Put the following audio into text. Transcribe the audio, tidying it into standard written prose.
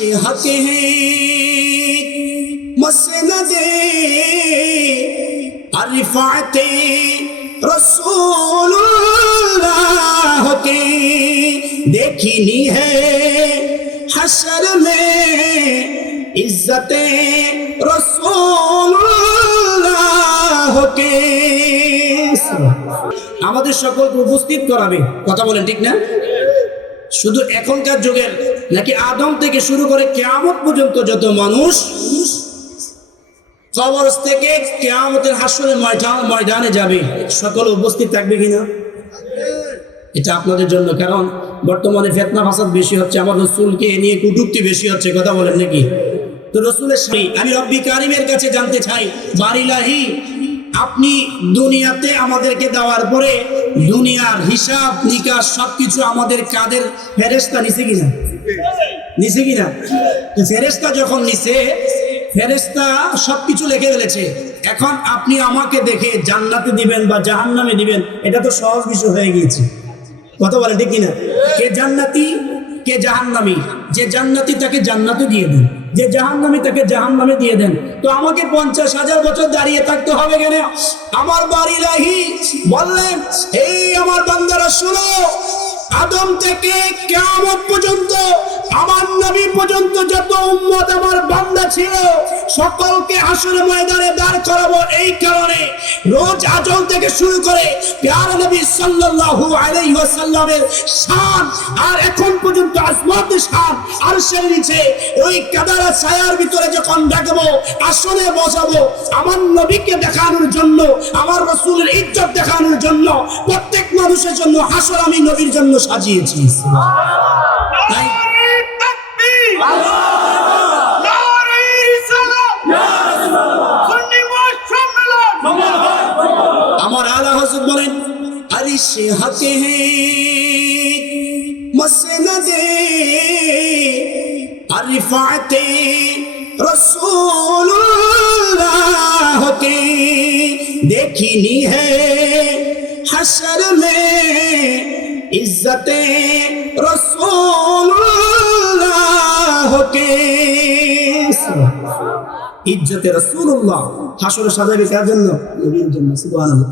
अरिश हक है मसनदे अरिफाते रसूलुल्लाह के देखनी है हशर में इज्जते रसूलुल्लाह के। আমাদের সকলকে উপস্থিত করাবে, কথা বলেন ঠিক না? শুধু এখনকার যুগের নাকি আদম থেকে শুরু করে কিয়ামত পর্যন্ত যত মানুষ কবর থেকে কিয়ামতের হাসরের ময়দানে যাবে সকল উপস্থিত থাকবে কিনা? এটা আপনাদের জন্য, কারণ বর্তমানে ফিতনা ফাসাদ বেশি হচ্ছে, আমার রাসূলকে নিয়ে কটূক্তি বেশি হচ্ছে, কথা বলেন নাকি? তো রাসূলের সাথে আমি রব্বি কারীমের কাছে জানতে চাই, বারিলাহি আপনি দুনিয়াতে আমাদেরকে দেওয়ার পরে দুনিয়ার হিসাব নিকাশ সবকিছু আমাদের কাদের ফেরেশতা নিছে কিনা? নিছে কিনা? তো ফেরেশতা যখন নিছে, ফেরেশতা সবকিছু লিখে ফেলেছে। এখন আপনি আমাকে দেখে জান্নাতে দিবেন বা জাহান্নামে দিবেন, এটা তো সহজ বিষয় হয়ে গিয়েছে, কথা বলেন ঠিক কিনা? কে জান্নাতি কে জাহান্নামী? যে জান্নাতি তাকে জান্নাতে দিয়ে দেন, যে জাহান্নামী তাকে জাহান্নামে দিয়ে দেন। তো আমাকে 50,000 বছর দাঁড়িয়ে থাকতে হবে কেন? আমার বারিলাহি বললেন, এই আমার বান্দারা শুনো, আদম থেকে কিয়ামত পর্যন্ত আমার নবী পর্যন্ত যত উম্মত আমার বান্দা ছিল সকলকে হাসরের ময়দানে দাঁড় করাবো। এই কারণে রোজ আজল থেকে শুরু করে প্যারা নবী সাল্লাল্লাহু আলাইহি ওয়াসাল্লামের শান আর এখন পর্যন্ত আজমতের শান আরশের নিচে ওই কাদারা ছায়ার ভিতরে যখন দেখবো, আসনে বসাবো, আমার নবীকে দেখানোর জন্য, আমার রাসূলের ইজ্জত দেখানোর জন্য, প্রত্যেক মানুষের জন্য হাসর আমি নবীর জন্য সাজিয়েছি। তাই আমার আলা হযরত বলেন, अरिश हक है मसनदे अरिफाते रसूलुल्लाह के देखनी है हशर में इज्जते रसूलुल्लाह के। इज्जते रसूलुल्लाह हाशर साजाबे काর জন্য? নবীর জন্য। সুবহানাল্লাহ।